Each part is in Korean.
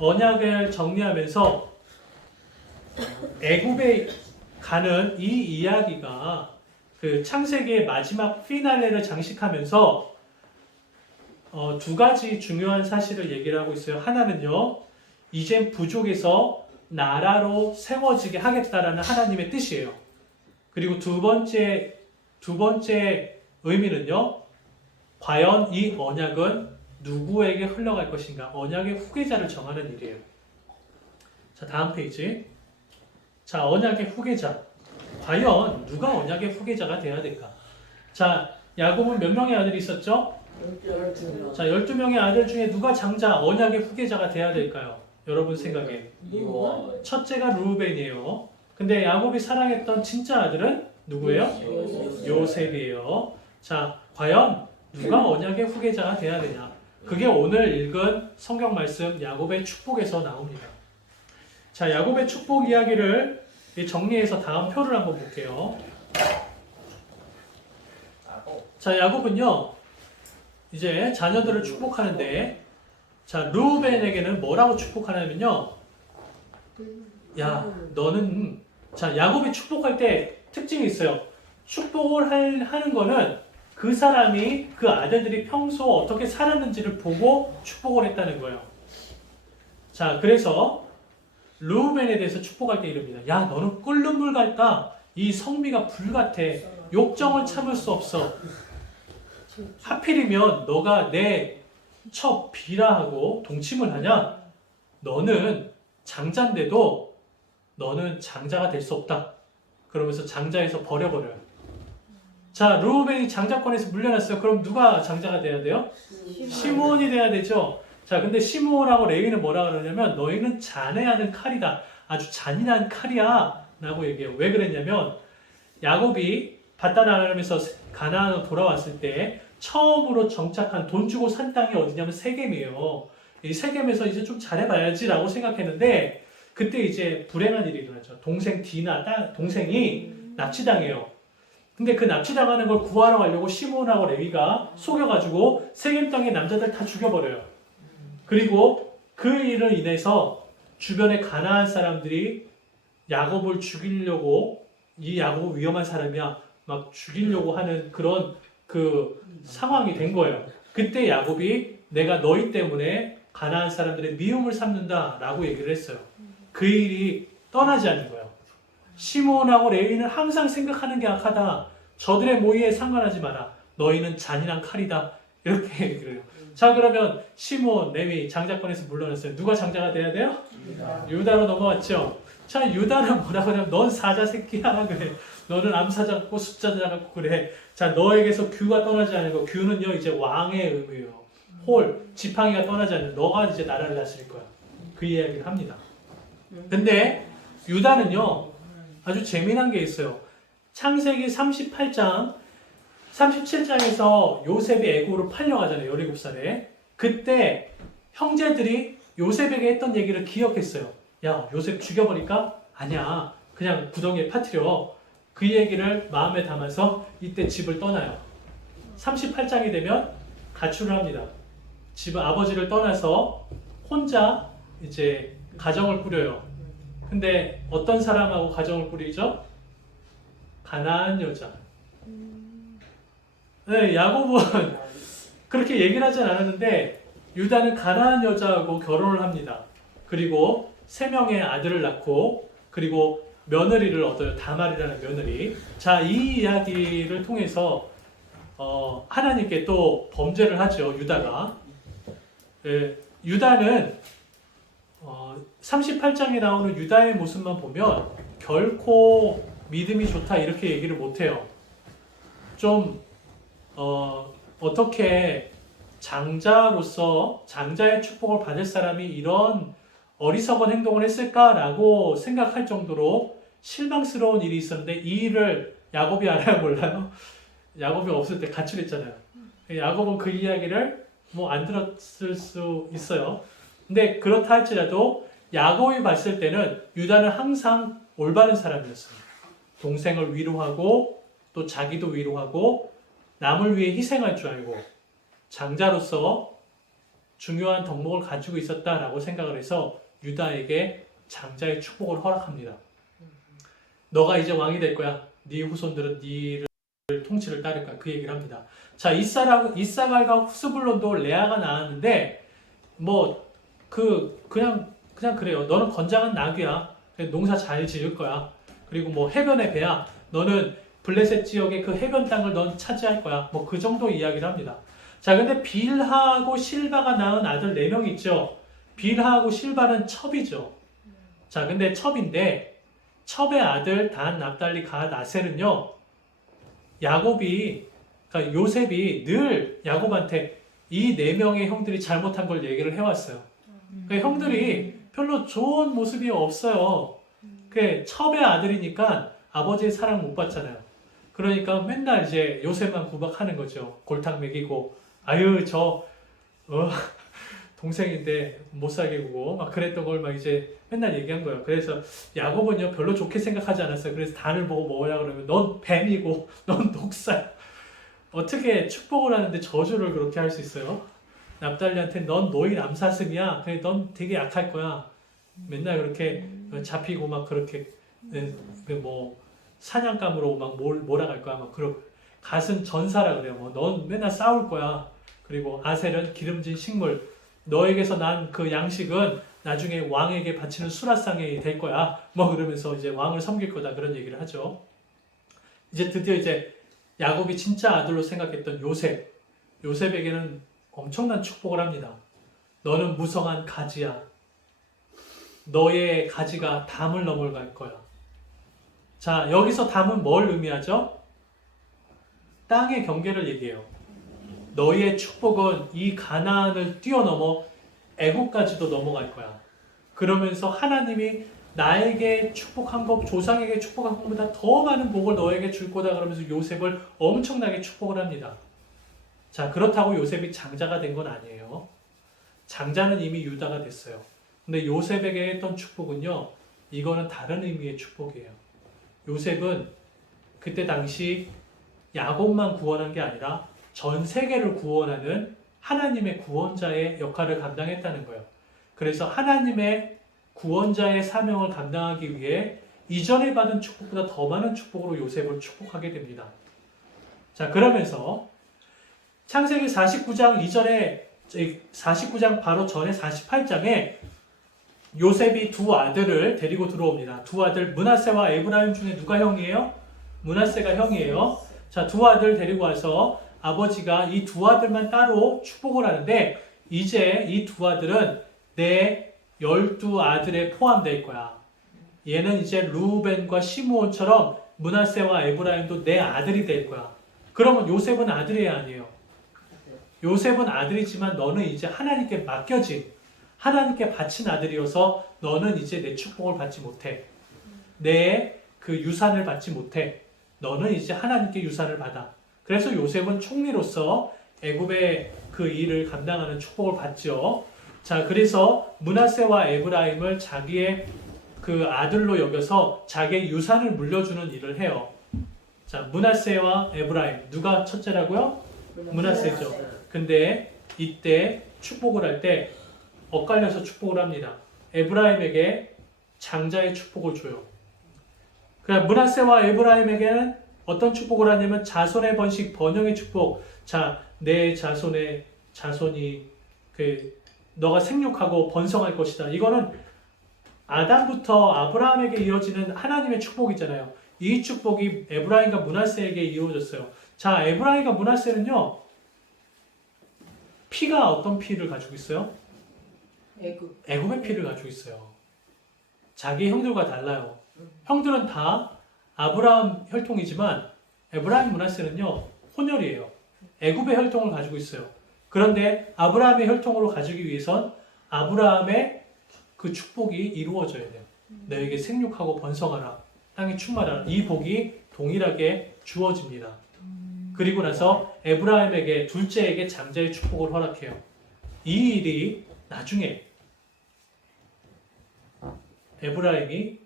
언약을 정리하면서 애굽에 가는 이 이야기가 그 창세기의 마지막 피날레를 장식하면서 두 가지 중요한 사실을 얘기를 하고 있어요. 하나는요, 이젠 부족에서 나라로 세워지게 하겠다라는 하나님의 뜻이에요. 그리고 두 번째 의미는요, 과연 이 언약은 누구에게 흘러갈 것인가? 언약의 후계자를 정하는 일이에요. 자, 다음 페이지. 자, 언약의 후계자. 과연 누가 언약의 후계자가 돼야 될까? 자, 야곱은 몇 명의 아들이 있었죠? 12명. 자, 12명의 아들 중에 누가 장자, 언약의 후계자가 돼야 될까요? 여러분 생각에. 첫째가 르우벤이에요. 근데 야곱이 사랑했던 진짜 아들은 누구예요? 요셉이에요. 자, 과연 누가 언약의 후계자가 돼야 되냐? 그게 오늘 읽은 성경 말씀 야곱의 축복에서 나옵니다. 자, 야곱의 축복 이야기를 정리해서 다음 표를 한번 볼게요. 자, 야곱은요, 이제 자녀들을 축복하는데, 자, 르우벤에게는 뭐라고 축복하냐면요, 야, 너는, 자, 야곱이 축복할 때 특징이 있어요. 축복을 하는 거는 그 사람이, 그 아들들이 평소 어떻게 살았는지를 보고 축복을 했다는 거예요. 자, 그래서 르우벤에 대해서 축복할 때 이럽니다. 야, 너는 끓는 물 같다. 이 성미가 불 같아. 욕정을 참을 수 없어. 하필이면 너가 내 첩 비라하고 동침을 하냐? 너는 장자인데도 너는 장자가 될 수 없다. 그러면서 장자에서 버려버려요. 자, 르우벤이 장자권에서 물려났어요. 그럼 누가 장자가 돼야 돼요? 시므온이 돼야 되죠. 자, 근데 시므온하고 레위는 뭐라 그러냐면 너희는 잔해하는 칼이다. 아주 잔인한 칼이야. 라고 얘기해요. 왜 그랬냐면 야곱이 바단 아람에서 가나안으로 돌아왔을 때 처음으로 정착한 돈 주고 산 땅이 어디냐면 세겜이에요. 이 세겜에서 이제 좀 잘해봐야지라고 생각했는데 그때 이제 불행한 일이 일어나죠. 동생 디나 동생이 납치당해요. 근데 그 납치당하는 걸 구하러 가려고 시므온하고 레위가 속여가지고 세겜 땅의 남자들 다 죽여버려요. 그리고 그 일을 인해서 주변의 가나안 사람들이 야곱을 죽이려고, 이 야곱은 위험한 사람이야, 막 죽이려고 하는 그런 그 상황이 된 거예요. 그때 야곱이 내가 너희 때문에 가나안 사람들의 미움을 삼는다 라고 얘기를 했어요. 그 일이 떠나지 않는 거예요. 시므온하고 레위는 항상 생각하는 게 악하다. 저들의 모의에 상관하지 마라. 너희는 잔인한 칼이다. 이렇게 얘기를 해요. 자, 그러면 시므온, 레위 장자권에서 물러났어요. 누가 장자가 돼야 돼요? 유다로 넘어왔죠. 자, 유다는 뭐라고 하냐면 넌 사자 새끼야. 그래. 너는 암사자 같고 숫자자 같고 그래. 자, 너에게서 규가 떠나지 않는 거. 규는요 이제 왕의 의미예요. 홀, 지팡이가 떠나지 않는, 너가 이제 나라를 다스릴 거야. 그 이야기를 합니다. 근데 유다는요 아주 재미난 게 있어요. 창세기 38장 37장에서 요셉이 애굽으로 팔려가잖아요. 17살에. 그때 형제들이 요셉에게 했던 얘기를 기억했어요. 야, 요셉 죽여버릴까? 아니야. 그냥 구덩이에 파뜨려. 그 얘기를 마음에 담아서 이때 집을 떠나요. 38장이 되면 가출을 합니다. 집 아버지를 떠나서 혼자 이제 가정을 꾸려요. 근데 어떤 사람하고 가정을 꾸리죠? 가나안 여자. 네, 야곱은 그렇게 얘기를 하진 않았는데 유다는 가나안 여자하고 결혼을 합니다. 그리고 3명의 아들을 낳고 그리고 며느리를 얻어요. 다말이라는 며느리. 자, 이 이야기를 통해서 하나님께 또 범죄를 하죠. 유다가. 유다는 38장에 나오는 유다의 모습만 보면 결코 믿음이 좋다 이렇게 얘기를 못해요. 좀 어떻게 장자로서 장자의 축복을 받을 사람이 이런 어리석은 행동을 했을까라고 생각할 정도로 실망스러운 일이 있었는데 이 일을 야곱이 알아요 몰라요? 야곱이 없을 때 가출했잖아요. 야곱은 그 이야기를 뭐 안 들었을 수 있어요. 근데 그렇다 할지라도 야곱이 봤을 때는 유다는 항상 올바른 사람이었어요. 동생을 위로하고 또 자기도 위로하고 남을 위해 희생할 줄 알고 장자로서 중요한 덕목을 가지고 있었다라고 생각을 해서 유다에게 장자의 축복을 허락합니다. 너가 이제 왕이 될 거야. 네 후손들은 네를 통치를 따를 거야. 그 얘기를 합니다. 자, 이사갈과 스불론도 레아가 낳았는데 그냥 그래요. 너는 건장한 나귀야. 농사 잘 지을 거야. 그리고 해변의 배야. 너는 블레셋 지역의 그 해변 땅을 넌 차지할 거야. 그 정도 이야기를 합니다. 자, 근데 빌하하고 실바가 낳은 아들 4명 있죠. 빌하하고 실바는 첩이죠. 자, 근데 첩인데 첩의 아들 단, 납달리, 갓, 아셀은요. 그러니까 요셉이 늘 야곱한테 이 4명의 형들이 잘못한 걸 얘기를 해왔어요. 그러니까 형들이 별로 좋은 모습이 없어요. 첩의 아들이니까 아버지의 사랑 못 받잖아요. 그러니까 맨날 이제 요셉만 구박하는 거죠. 골탕 먹이고, 아유, 동생인데 못 사게 구고, 막 그랬던 걸 막 이제 맨날 얘기한 거예요. 그래서 야곱은요, 별로 좋게 생각하지 않았어요. 그래서 단을 보고 뭐냐 그러면, 넌 뱀이고, 넌 독사야. 어떻게 축복을 하는데 저주를 그렇게 할 수 있어요? 납달리한테 넌 노인 암사슴이야. 그래, 넌 되게 약할 거야. 맨날 그렇게 잡히고 막 그렇게 사냥감으로 막 몰아갈 거야. 막 갓은 전사라 그래요. 넌 맨날 싸울 거야. 그리고 아셀은 기름진 식물. 너에게서 난 그 양식은 나중에 왕에게 바치는 수라상이 될 거야. 그러면서 이제 왕을 섬길 거다. 그런 얘기를 하죠. 이제 드디어 이제 야곱이 진짜 아들로 생각했던 요셉. 요셉에게는 엄청난 축복을 합니다. 너는 무성한 가지야. 너의 가지가 담을 넘어갈 거야. 자, 여기서 담은 뭘 의미하죠? 땅의 경계를 얘기해요. 너의 축복은 이 가나안을 뛰어넘어 애국까지도 넘어갈 거야. 그러면서 하나님이 나에게 축복한 것, 조상에게 축복한 것보다 더 많은 복을 너에게 줄 거다. 그러면서 요셉을 엄청나게 축복을 합니다. 자, 그렇다고 요셉이 장자가 된 건 아니에요. 장자는 이미 유다가 됐어요. 근데 요셉에게 했던 축복은요, 이거는 다른 의미의 축복이에요. 요셉은 그때 당시 야곱만 구원한 게 아니라 전 세계를 구원하는 하나님의 구원자의 역할을 감당했다는 거예요. 그래서 하나님의 구원자의 사명을 감당하기 위해 이전에 받은 축복보다 더 많은 축복으로 요셉을 축복하게 됩니다. 자, 그러면서 창세기 49장 이전에 49장 바로 전에 48장에 요셉이 두 아들을 데리고 들어옵니다. 두 아들 므낫세와 에브라임 중에 누가 형이에요? 므낫세가 형이에요. 자, 두 아들 데리고 와서 아버지가 이 두 아들만 따로 축복을 하는데 이제 이 두 아들은 내 12아들에 포함될 거야. 얘는 이제 루벤과 시므온처럼 므낫세와 에브라임도 내 아들이 될 거야. 그러면 요셉은 아들이에요, 아니에요? 요셉은 아들이지만 너는 이제 하나님께 맡겨진, 하나님께 바친 아들이어서 너는 이제 내 축복을 받지 못해. 내 그 유산을 받지 못해. 너는 이제 하나님께 유산을 받아. 그래서 요셉은 총리로서 애굽의 그 일을 감당하는 축복을 받죠. 자, 그래서 므낫세와 에브라임을 자기의 그 아들로 여겨서 자기의 유산을 물려주는 일을 해요. 자, 므낫세와 에브라임 누가 첫째라고요? 므낫세죠. 근데 이때 축복을 할 때 엇갈려서 축복을 합니다. 에브라임에게 장자의 축복을 줘요. 그러니까 므낫세와 에브라임에게는 어떤 축복을 하냐면 자손의 번식, 번영의 축복. 자, 내 자손이 너가 생육하고 번성할 것이다. 이거는 아담부터 아브라함에게 이어지는 하나님의 축복이잖아요. 이 축복이 에브라임과 므낫세에게 이루어졌어요. 자, 에브라임과 므낫세는요, 피가 어떤 피를 가지고 있어요? 애굽의 피를 가지고 있어요. 자기 형들과 달라요. 형들은 다 아브라함 혈통이지만 에브라임 므낫세는요, 혼혈이에요. 애굽의 혈통을 가지고 있어요. 그런데 아브라함의 혈통으로 가지기 위해선 아브라함의 그 축복이 이루어져야 돼요. 너에게 생육하고 번성하라. 땅에 충만하라. 이 복이 동일하게 주어집니다. 그리고 나서 에브라임에게 둘째에게 장자의 축복을 허락해요. 이 일이 나중에 에브라임이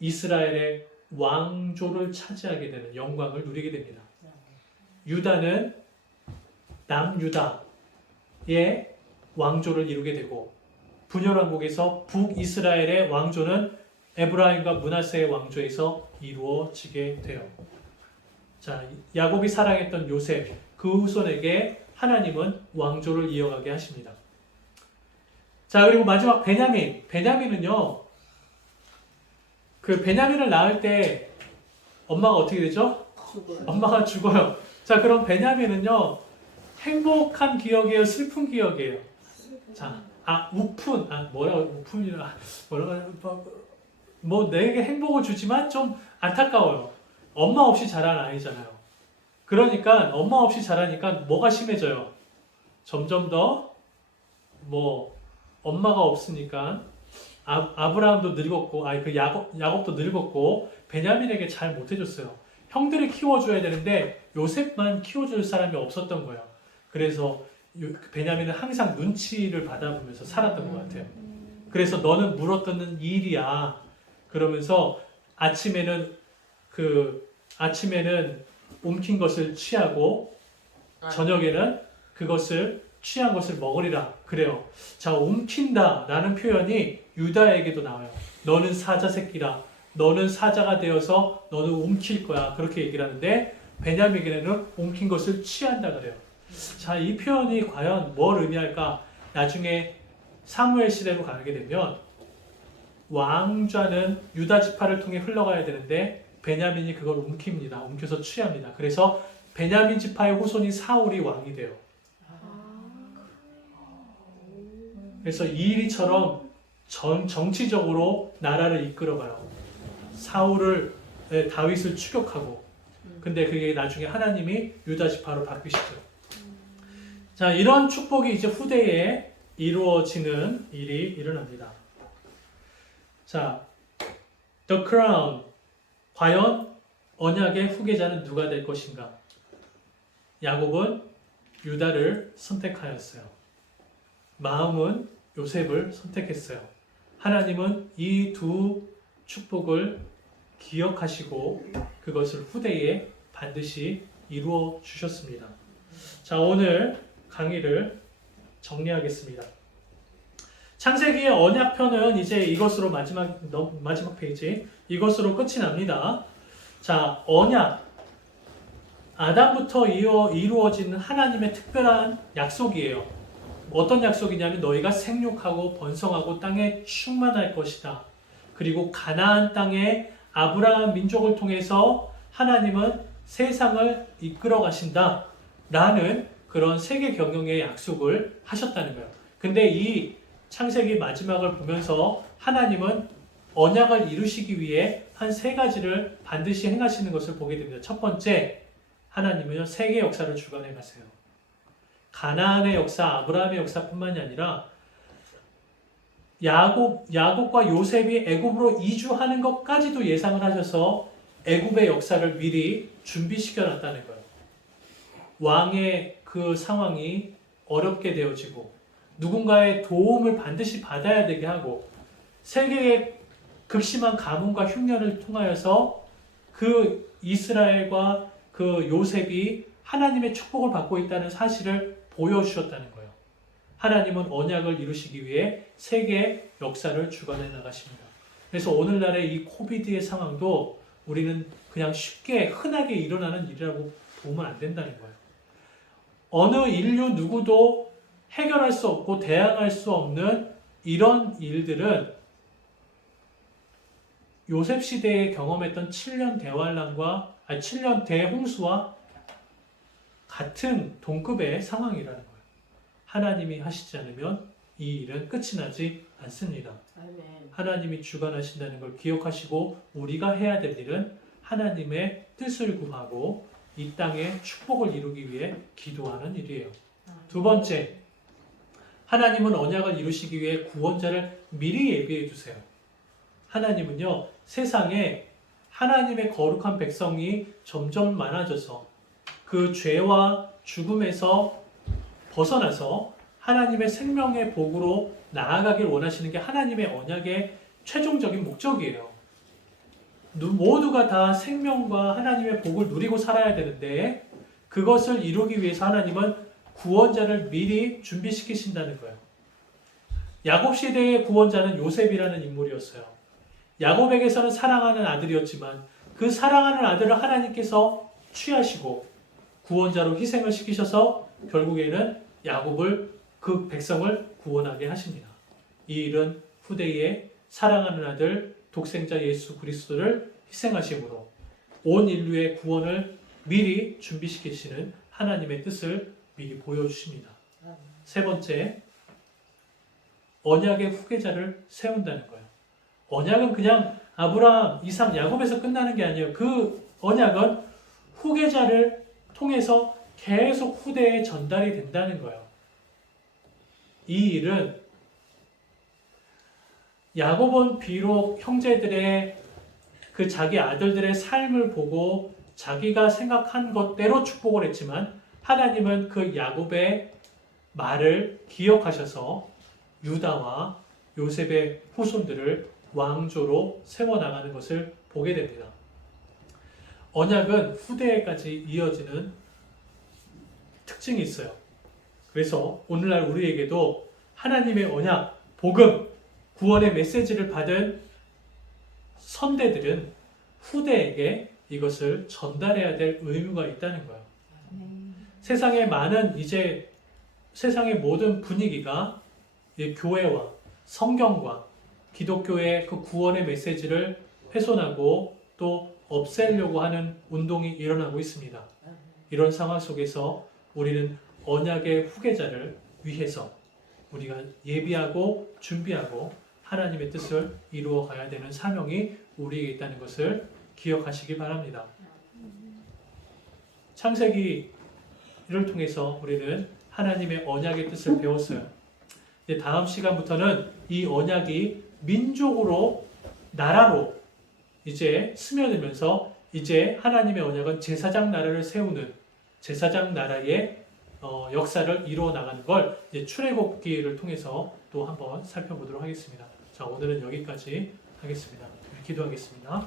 이스라엘의 왕조를 차지하게 되는 영광을 누리게 됩니다. 유다는 남유다, 왕조를 이루게 되고 분열왕국에서 북이스라엘의 왕조는 에브라임과 므낫세의 왕조에서 이루어지게 돼요. 자, 야곱이 사랑했던 요셉, 그 후손에게 하나님은 왕조를 이어가게 하십니다. 자, 그리고 마지막 베냐민. 베냐민은요, 그 베냐민을 낳을 때 엄마가 어떻게 되죠? 죽어요. 엄마가 죽어요. 자, 그럼 베냐민은요, 행복한 기억이에요? 슬픈 기억이에요? 자, 우푼이라, 내게 행복을 주지만 좀 안타까워요. 엄마 없이 자란 아이잖아요. 그러니까 엄마 없이 자라니까 뭐가 심해져요? 점점 더, 엄마가 없으니까 아브라함도 늙었고, 야곱도 늙었고, 베냐민에게 잘 못해줬어요. 형들이 키워줘야 되는데 요셉만 키워줄 사람이 없었던 거예요. 그래서 베냐민은 항상 눈치를 받아보면서 살았던 것 같아요. 그래서 너는 물어뜯는 일이야. 그러면서 아침에는 움킨 것을 취하고 저녁에는 그것을 취한 것을 먹으리라. 그래요. 자, 움킨다 라는 표현이 유다에게도 나와요. 너는 사자 새끼라. 너는 사자가 되어서 너는 움킬 거야. 그렇게 얘기를 하는데 베냐민에게는 움킨 것을 취한다 그래요. 자, 이 표현이 과연 뭘 의미할까? 나중에 사무엘 시대로 가게 되면 왕좌는 유다 지파를 통해 흘러가야 되는데 베냐민이 그걸 움킵니다. 움켜서 취합니다. 그래서 베냐민 지파의 후손인 사울이 왕이 돼요. 그래서 이 일이처럼 정치적으로 나라를 이끌어가요. 다윗을 추격하고, 근데 그게 나중에 하나님이 유다 지파로 바뀌시죠. 자, 이런 축복이 이제 후대에 이루어지는 일이 일어납니다. 자, The Crown. 과연 언약의 후계자는 누가 될 것인가? 야곱은 유다를 선택하였어요. 마음은 요셉을 선택했어요. 하나님은 이 두 축복을 기억하시고 그것을 후대에 반드시 이루어 주셨습니다. 자, 오늘 강의를 정리하겠습니다. 창세기의 언약편은 이제 이것으로 마지막 페이지, 이것으로 끝이 납니다. 자, 언약. 아담부터 이루어지는 하나님의 특별한 약속이에요. 어떤 약속이냐면 너희가 생육하고 번성하고 땅에 충만할 것이다. 그리고 가나안 땅에 아브라함 민족을 통해서 하나님은 세상을 이끌어 가신다. 라는 그런 세계 경영의 약속을 하셨다는 거예요. 근데 이 창세기 마지막을 보면서 하나님은 언약을 이루시기 위해 한 세 가지를 반드시 행하시는 것을 보게 됩니다. 첫 번째, 하나님은요, 세계 역사를 주관해 가세요. 가나안의 역사, 아브라함의 역사뿐만이 아니라 야곱과 요셉이 애굽으로 이주하는 것까지도 예상을 하셔서 애굽의 역사를 미리 준비시켜 놨다는 거예요. 왕의 그 상황이 어렵게 되어지고 누군가의 도움을 반드시 받아야 되게 하고 세계의 극심한 가뭄과 흉년을 통하여서 그 이스라엘과 그 요셉이 하나님의 축복을 받고 있다는 사실을 보여주셨다는 거예요. 하나님은 언약을 이루시기 위해 세계 역사를 주관해 나가십니다. 그래서 오늘날의 이 코비드의 상황도 우리는 그냥 쉽게 흔하게 일어나는 일이라고 보면 안 된다는 거예요. 어느 인류 누구도 해결할 수 없고 대항할 수 없는 이런 일들은 요셉 시대에 경험했던 7년 대홍수와 같은 동급의 상황이라는 거예요. 하나님이 하시지 않으면 이 일은 끝이 나지 않습니다. 아멘. 하나님이 주관하신다는 걸 기억하시고 우리가 해야 될 일은 하나님의 뜻을 구하고 이 땅에 축복을 이루기 위해 기도하는 일이에요. 두 번째, 하나님은 언약을 이루시기 위해 구원자를 미리 예비해 주세요. 하나님은요, 세상에 하나님의 거룩한 백성이 점점 많아져서 그 죄와 죽음에서 벗어나서 하나님의 생명의 복으로 나아가길 원하시는 게 하나님의 언약의 최종적인 목적이에요. 모두가 다 생명과 하나님의 복을 누리고 살아야 되는데 그것을 이루기 위해서 하나님은 구원자를 미리 준비시키신다는 거예요. 야곱 시대의 구원자는 요셉이라는 인물이었어요. 야곱에게서는 사랑하는 아들이었지만 그 사랑하는 아들을 하나님께서 취하시고 구원자로 희생을 시키셔서 결국에는 야곱을 그 백성을 구원하게 하십니다. 이 일은 후대의 사랑하는 아들 독생자 예수 그리스도를 희생하심으로 온 인류의 구원을 미리 준비시키시는 하나님의 뜻을 미리 보여주십니다. 세 번째, 언약의 후계자를 세운다는 거예요. 언약은 그냥 아브라함, 이삭, 야곱에서 끝나는 게 아니에요. 그 언약은 후계자를 통해서 계속 후대에 전달이 된다는 거예요. 이 일은 야곱은 비록 형제들의 그 자기 아들들의 삶을 보고 자기가 생각한 것대로 축복을 했지만 하나님은 그 야곱의 말을 기억하셔서 유다와 요셉의 후손들을 왕조로 세워나가는 것을 보게 됩니다. 언약은 후대에까지 이어지는 특징이 있어요. 그래서 오늘날 우리에게도 하나님의 언약, 복음, 구원의 메시지를 받은 선대들은 후대에게 이것을 전달해야 될 의무가 있다는 거예요. 세상의 모든 분위기가 교회와 성경과 기독교의 그 구원의 메시지를 훼손하고 또 없애려고 하는 운동이 일어나고 있습니다. 이런 상황 속에서 우리는 언약의 후계자를 위해서 우리가 예비하고 준비하고 하나님의 뜻을 이루어 가야 되는 사명이 우리에게 있다는 것을 기억하시기 바랍니다. 창세기를 통해서 우리는 하나님의 언약의 뜻을 배웠어요. 이제 다음 시간부터는 이 언약이 민족으로, 나라로 이제 스며들면서 이제 하나님의 언약은 제사장 나라를 세우는 제사장 나라의 역사를 이루어 나가는 걸 이제 출애굽기를 통해서 또 한번 살펴보도록 하겠습니다. 자, 오늘은 여기까지 하겠습니다. 기도하겠습니다.